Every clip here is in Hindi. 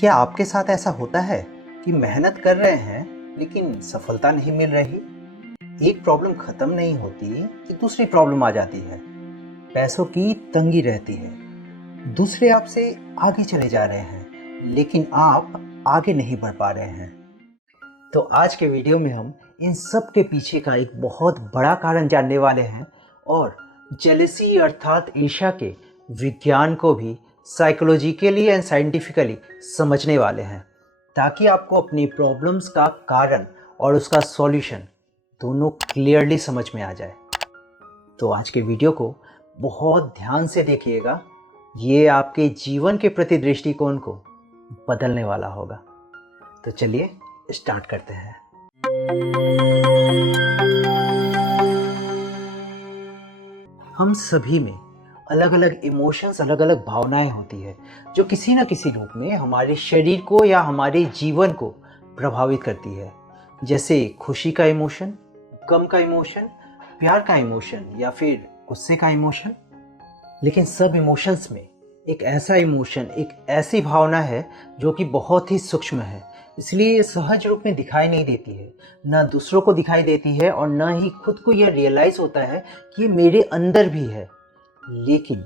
क्या आपके साथ ऐसा होता है कि मेहनत कर रहे हैं लेकिन सफलता नहीं मिल रही? एक प्रॉब्लम खत्म नहीं होती कि दूसरी प्रॉब्लम आ जाती है। पैसों की तंगी रहती है, दूसरे आपसे आगे चले जा रहे हैं लेकिन आप आगे नहीं बढ़ पा रहे हैं। तो आज के वीडियो में हम इन सब के पीछे का एक बहुत बड़ा कारण जानने वाले हैं और जेलेसी अर्थात ईर्ष्या के विज्ञान को भी साइकोलॉजिकली एंड साइंटिफिकली समझने वाले हैं, ताकि आपको अपनी प्रॉब्लम्स का कारण और उसका सॉल्यूशन दोनों क्लियरली समझ में आ जाए। तो आज के वीडियो को बहुत ध्यान से देखिएगा, ये आपके जीवन के प्रति दृष्टिकोण को बदलने वाला होगा। तो चलिए स्टार्ट करते हैं। हम सभी में अलग अलग इमोशंस, अलग अलग भावनाएं होती है जो किसी न किसी रूप में हमारे शरीर को या हमारे जीवन को प्रभावित करती है। जैसे खुशी का इमोशन, गम का इमोशन, प्यार का इमोशन या फिर गुस्से का इमोशन। लेकिन सब इमोशंस में एक ऐसा इमोशन, एक ऐसी भावना है जो कि बहुत ही सूक्ष्म है, इसलिए ये सहज रूप में दिखाई नहीं देती है, ना दूसरों को दिखाई देती है और ना ही खुद को यह रियलाइज होता है कि ये मेरे अंदर भी है। लेकिन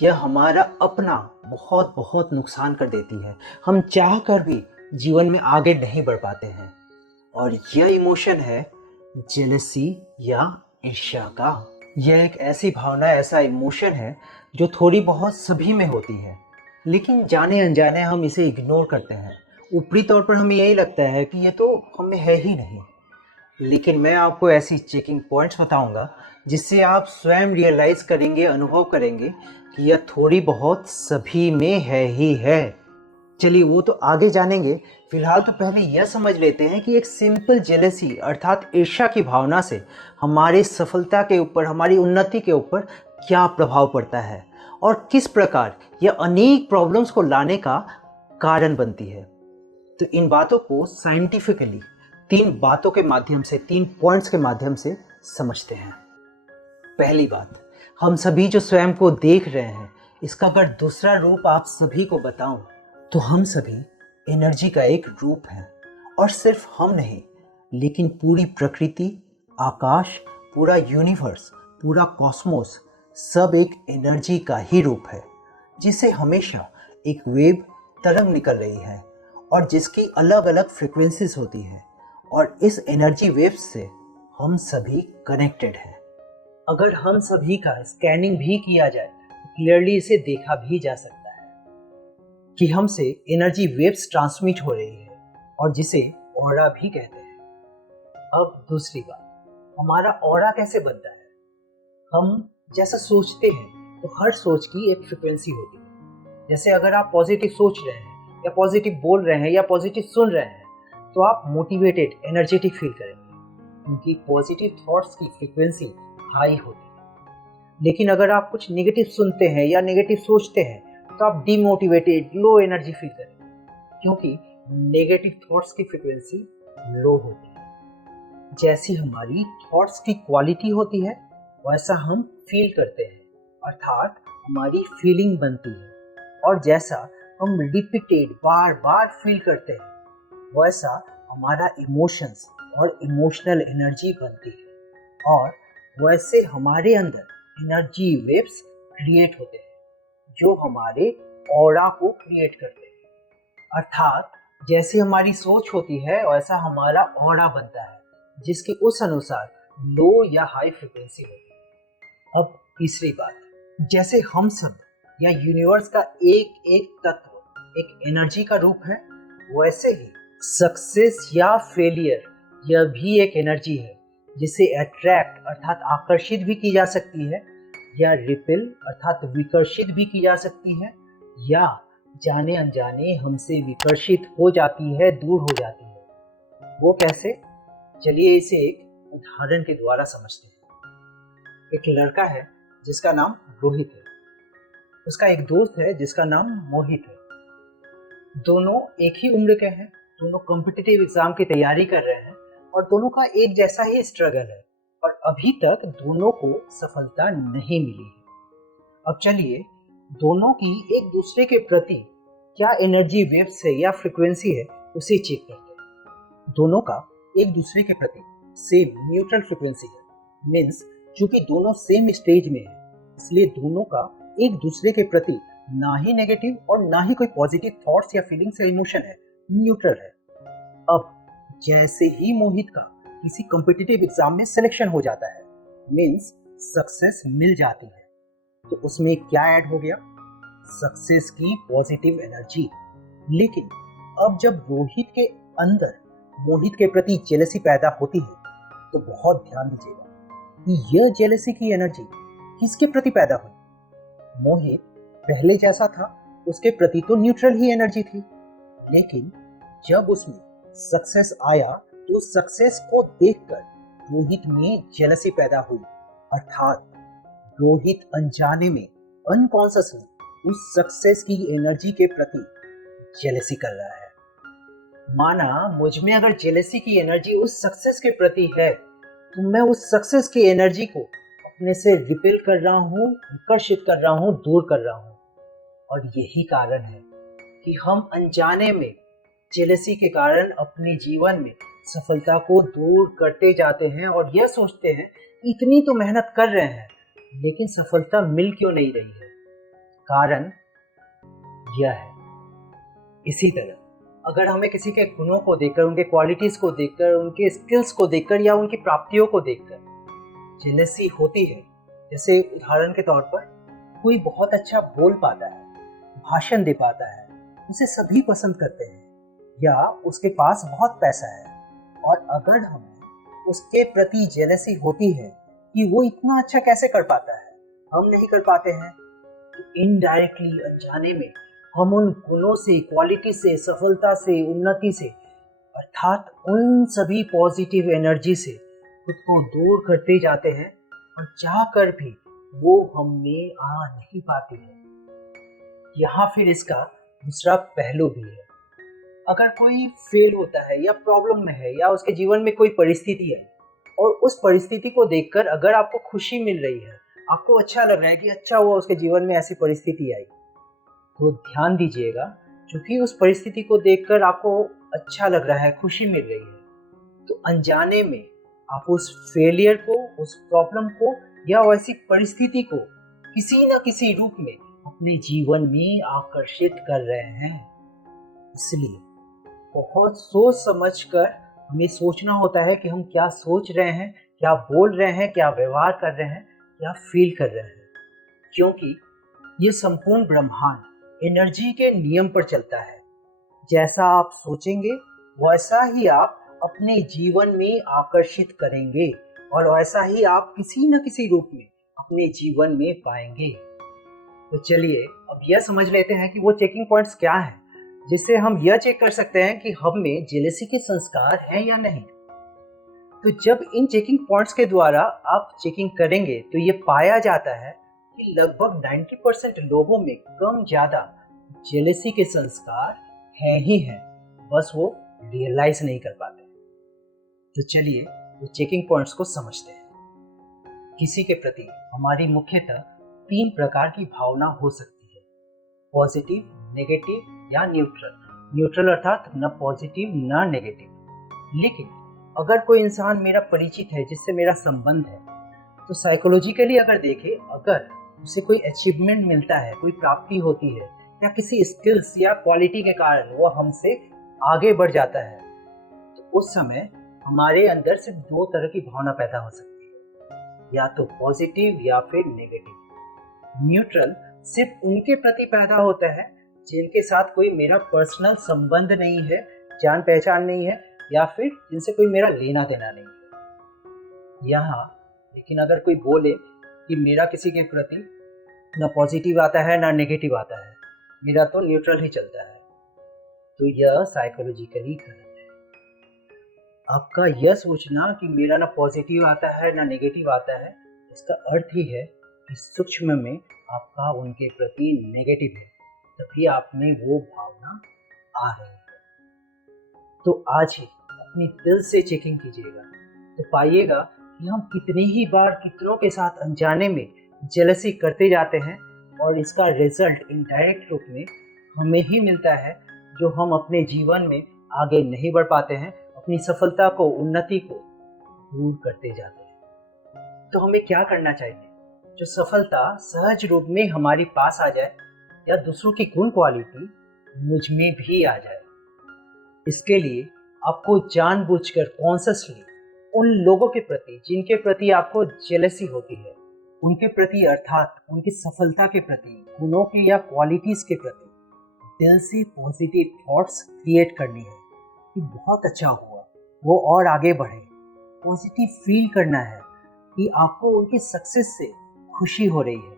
यह हमारा अपना बहुत बहुत नुकसान कर देती है। हम चाह कर भी जीवन में आगे नहीं बढ़ पाते हैं और यह इमोशन है जेलसी या ईर्ष्या का। यह एक ऐसी भावना, ऐसा इमोशन है जो थोड़ी बहुत सभी में होती है, लेकिन जाने अनजाने हम इसे इग्नोर करते हैं। ऊपरी तौर पर हमें यही लगता है कि ये तो हमें है ही नहीं। लेकिन मैं आपको ऐसी चेकिंग पॉइंट्स बताऊंगा जिससे आप स्वयं रियलाइज करेंगे, अनुभव करेंगे कि यह थोड़ी बहुत सभी में है ही है। चलिए वो तो आगे जानेंगे, फिलहाल तो पहले यह समझ लेते हैं कि एक सिंपल जेलसी अर्थात ईर्ष्या की भावना से हमारी सफलता के ऊपर, हमारी उन्नति के ऊपर क्या प्रभाव पड़ता है और किस प्रकार यह अनेक प्रॉब्लम्स को लाने का कारण बनती है। तो इन बातों को साइंटिफिकली तीन बातों के माध्यम से, तीन पॉइंट्स के माध्यम से समझते हैं। पहली बात, हम सभी जो स्वयं को देख रहे हैं, इसका अगर दूसरा रूप आप सभी को बताऊं तो हम सभी एनर्जी का एक रूप है। और सिर्फ हम नहीं, लेकिन पूरी प्रकृति, आकाश, पूरा यूनिवर्स, पूरा कॉस्मोस सब एक एनर्जी का ही रूप है, जिसे हमेशा एक वेव, तरंग निकल रही है और जिसकी अलग अलग फ्रीक्वेंसीज होती है। और इस एनर्जी वेव्स से हम सभी कनेक्टेड हैं। अगर हम सभी का स्कैनिंग भी किया जाए तो क्लियरली इसे देखा भी जा सकता है कि हमसे एनर्जी वेव्स ट्रांसमिट हो रही है और जिसे ऑरा भी कहते हैं। अब दूसरी बात, हमारा ऑरा कैसे बनता है? हम जैसा सोचते हैं तो हर सोच की एक फ्रिक्वेंसी होती है। जैसे अगर आप पॉजिटिव सोच रहे हैं या पॉजिटिव बोल रहे हैं या पॉजिटिव सुन रहे हैं तो आप मोटिवेटेड, एनर्जेटिक फील करेंगे, क्योंकि पॉजिटिव थॉट्स की फ्रिक्वेंसी हाई होती है। लेकिन अगर आप कुछ नेगेटिव सुनते हैं या नेगेटिव सोचते हैं तो आप डिमोटिवेटेड, लो एनर्जी फील करेंगे, क्योंकि नेगेटिव थॉट्स की फ्रिक्वेंसी लो होती है। जैसी हमारी थॉट्स की क्वालिटी होती है वैसा हम फील करते हैं, अर्थात हमारी फीलिंग बनती है। और जैसा हम रिपीटेड, बार बार फील करते हैं वैसा हमारा इमोशंस और इमोशनल एनर्जी बनती है। और वैसे हमारे अंदर एनर्जी वेव्स क्रिएट होते हैं जो हमारे ऑरा को क्रिएट करते हैं। अर्थात जैसी हमारी सोच होती है वैसा हमारा ऑरा बनता है, जिसकी उस अनुसार लो या हाई फ्रिक्वेंसी होती है। अब तीसरी बात, जैसे हम सब या यूनिवर्स का एक एक तत्व एक एनर्जी का रूप है, वैसे ही सक्सेस या फेलियर यह भी एक एनर्जी है, जिसे अट्रैक्ट अर्थात आकर्षित भी की जा सकती है या रिपेल अर्थात विकर्षित भी की जा सकती है, या जाने अनजाने हमसे विकर्षित हो जाती है, दूर हो जाती है। वो कैसे? चलिए इसे एक उदाहरण के द्वारा समझते हैं। एक लड़का है जिसका नाम रोहित है, उसका एक दोस्त है जिसका नाम मोहित है। दोनों एक ही उम्र के हैं, दोनों कॉम्पिटिटिव एग्जाम की तैयारी कर रहे हैं और दोनों का एक जैसा ही स्ट्रगल है और अभी तक दोनों को सफलता नहीं मिली है। अब चलिए दोनों की एक दूसरे के प्रति क्या एनर्जी वेव से या फ्रिक्वेंसी है उसे चेक करते हैं। दोनों का एक दूसरे के प्रति सेम न्यूट्रल फ्रिक्वेंसी है, मीन्स चूंकि दोनों सेम स्टेज में है इसलिए दोनों का एक दूसरे के प्रति ना ही नेगेटिव और ना ही कोई पॉजिटिव थॉट्स या फीलिंग्स या इमोशन है, न्यूट्रल है। अब जैसे ही मोहित का किसी कॉम्पिटिटिव एग्जाम में सिलेक्शन हो जाता है, मीन्स सक्सेस मिल जाती है, तो उसमें क्या ऐड हो गया, सक्सेस की पॉजिटिव एनर्जी। लेकिन अब जब रोहित के अंदर मोहित के प्रति जेलसी पैदा होती है तो बहुत ध्यान दीजिएगा कि यह जेलसी की एनर्जी किसके प्रति पैदा हुई। मोहित पहले जैसा था उसके प्रति तो न्यूट्रल ही एनर्जी थी, लेकिन जब उसमें सक्सेस आया तो सक्सेस को देखकर रोहित में जेलसी पैदा हुई, अर्थात रोहित अनजाने में अनकॉन्शियसली उस सक्सेस की एनर्जी के प्रति जेलसी कर रहा है। माना मुझ में अगर जेलसी की एनर्जी उस सक्सेस के प्रति है तो मैं उस सक्सेस की एनर्जी को अपने से रिपेल कर रहा हूँ, आकर्षित कर रहा हूँ, दूर कर रहा हूँ। और यही कारण है कि हम अनजाने में जेलसी के कारण अपने जीवन में सफलता को दूर करते जाते हैं और यह सोचते हैं इतनी तो मेहनत कर रहे हैं लेकिन सफलता मिल क्यों नहीं रही है। कारण यह है। इसी तरह अगर हमें किसी के गुणों को देखकर, उनके क्वालिटीज को देखकर, उनके स्किल्स को देखकर या उनकी प्राप्तियों को देखकर जेलसी होती है, जैसे उदाहरण के तौर पर कोई बहुत अच्छा बोल पाता है, भाषण दे पाता है, उसे सभी पसंद करते हैं, या उसके पास बहुत पैसा है, और अगर हमें उसके प्रति जेलसी होती है कि वो इतना अच्छा कैसे कर पाता है, हम नहीं कर पाते हैं, तो इनडायरेक्टली अनजाने में हम उन गुणों से, क्वालिटी से, सफलता से, उन्नति से, अर्थात उन सभी पॉजिटिव एनर्जी से खुद को दूर करते जाते हैं और चाहकर भी वो हम में आ नहीं पाती है। यहाँ फिर इसका दूसरा पहलू भी है। अगर कोई फेल होता है या प्रॉब्लम में है या उसके जीवन में कोई परिस्थिति है और उस परिस्थिति को देखकर अगर आपको खुशी मिल रही है, आपको अच्छा लग रहा है कि अच्छा हुआ उसके जीवन में ऐसी परिस्थिति आई, तो ध्यान दीजिएगा, क्योंकि उस परिस्थिति को देखकर आपको अच्छा लग रहा है, खुशी मिल रही है, तो अनजाने में आप उस फेलियर को, उस प्रॉब्लम को या वैसी परिस्थिति को किसी न किसी रूप में अपने जीवन में आकर्षित कर रहे हैं। इसलिए बहुत सोच समझकर हमें सोचना होता है कि हम क्या सोच रहे हैं, क्या बोल रहे हैं, क्या व्यवहार कर रहे हैं, क्या फील कर रहे हैं, क्योंकि ये संपूर्ण ब्रह्मांड एनर्जी के नियम पर चलता है। जैसा आप सोचेंगे वैसा ही आप अपने जीवन में आकर्षित करेंगे और वैसा ही आप किसी न किसी रूप में अपने जीवन में पाएंगे। तो चलिए अब यह समझ लेते हैं कि वो चेकिंग पॉइंट्स क्या हैं, जिससे हम यह चेक कर सकते हैं कि हम में जेलसी के संस्कार हैं या नहीं। तो जब इन चेकिंग पॉइंट्स के द्वारा आप चेकिंग करेंगे तो ये पाया जाता है कि लगभग 90% लोगों में कम ज्यादा जेलसी के संस्कार हैं ही हैं, बस वो रियलाइज नहीं कर पाते। तो चलिए वो चेकिंग पॉइंट्स को समझते हैं। किसी के प्रति हमारी मुख्यतः 3 प्रकार की भावना हो सकती है, पॉजिटिव, नेगेटिव या न्यूट्रल। न्यूट्रल अर्थात न पॉजिटिव न नेगेटिव। लेकिन अगर कोई इंसान मेरा परिचित है, जिससे मेरा संबंध है, तो साइकोलॉजिकली अगर देखें, अगर उसे कोई अचीवमेंट मिलता है, कोई प्राप्ति होती है या किसी स्किल्स या क्वालिटी के कारण वो हमसे आगे बढ़ जाता है, तो उस समय हमारे अंदर सिर्फ 2 तरह की भावना पैदा हो सकती है, या तो पॉजिटिव या फिर नेगेटिव। न्यूट्रल सिर्फ उनके प्रति पैदा होता है जिनके साथ कोई मेरा पर्सनल संबंध नहीं है, जान पहचान नहीं है, या फिर जिनसे कोई मेरा लेना देना नहीं है। यहाँ लेकिन अगर कोई बोले कि मेरा किसी के प्रति ना पॉजिटिव आता है ना नेगेटिव आता है, मेरा तो न्यूट्रल ही चलता है, तो यह साइकोलॉजिकली गलत है। आपका यह सोचना कि मेरा ना पॉजिटिव आता है ना नेगेटिव आता है, इसका अर्थ ही है कि सूक्ष्म में आपका उनके प्रति नेगेटिव है, तभी आप में वो भावना आ रही है। तो आज ही अपनी दिल से चेकिंग कीजिएगा, तो पाइएगा कि हम कितनी ही बार कितनों के साथ अनजाने में जेलसी करते जाते हैं और इसका रिजल्ट इनडायरेक्ट रूप में हमें ही मिलता है जो हम अपने जीवन में आगे नहीं बढ़ पाते हैं, अपनी सफलता को, उन्नति को दूर करते जाते हैं। तो हमें क्या करना चाहिए? जो सफलता सहज रूप में हमारे पास आ जाए या दूसरों की गुण क्वालिटी मुझ में भी आ जाए, इसके लिए आपको जानबूझकर कॉन्शियसली उन लोगों के प्रति जिनके प्रति आपको जेलसी होती है, उनके प्रति अर्थात उनकी सफलता के प्रति, गुणों के या क्वालिटीज के प्रति दिल से पॉजिटिव थॉट्स क्रिएट करनी है कि बहुत अच्छा हुआ, वो और आगे बढ़े। पॉजिटिव फील करना है कि आपको उनकी सक्सेस से खुशी हो रही है।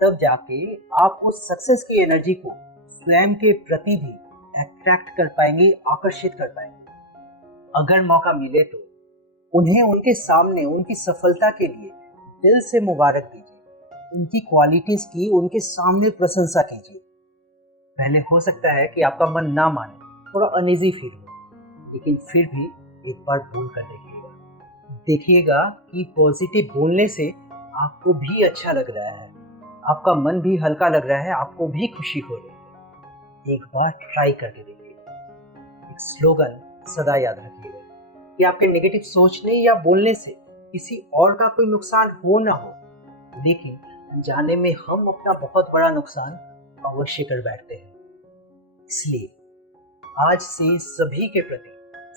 तब जाके आप उस सक्सेस की एनर्जी को स्वयं के प्रति भी अट्रैक्ट कर पाएंगे, आकर्षित कर पाएंगे। अगर मौका मिले तो उन्हें उनके सामने उनकी सफलता के लिए दिल से मुबारक दीजिए, उनकी क्वालिटीज की उनके सामने प्रशंसा कीजिए। पहले हो सकता है कि आपका मन ना माने, थोड़ा अनईजी फील हो, लेकिन फिर भी एक बार बोल कर देखिएगा कि पॉजिटिव बोलने से आपको भी अच्छा लग रहा है, आपका मन भी हल्का लग रहा है, आपको भी खुशी हो रही है। एक बार ट्राई करके देखिए। एक स्लोगन सदा याद रखिएगा कि आपके नेगेटिव सोचने या बोलने से किसी और का कोई नुकसान हो ना हो, लेकिन अनजाने में हम अपना बहुत बड़ा नुकसान अवश्य कर बैठते हैं। इसलिए आज से सभी के प्रति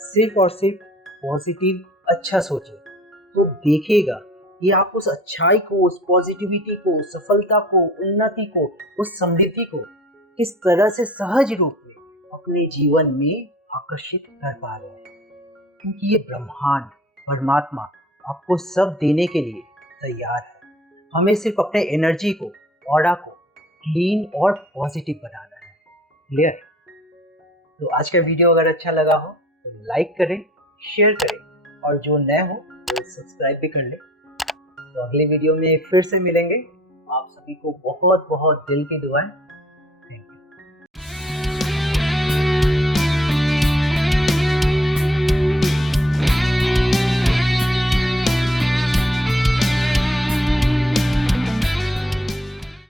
सिर्फ और सिर्फ पॉजिटिव अच्छा सोचें, तो देखिएगा कि आप उस अच्छाई को, उस पॉजिटिविटी को, सफलता को, उन्नति को, उस समृद्धि को किस तरह से सहज रूप में अपने जीवन में आकर्षित कर पा रहे हैं। क्योंकि ये ब्रह्मांड, परमात्मा आपको सब देने के लिए तैयार है। हमें सिर्फ अपने एनर्जी को, ऑरा को क्लीन और पॉजिटिव बनाना है। क्लियर? तो आज का वीडियो अगर अच्छा लगा हो तो लाइक करें, शेयर करें, और जो नए हो वो सब्सक्राइब भी कर लें। तो अगले वीडियो में फिर से मिलेंगे। आप सभी को बहुत बहुत दिल की दुआएं।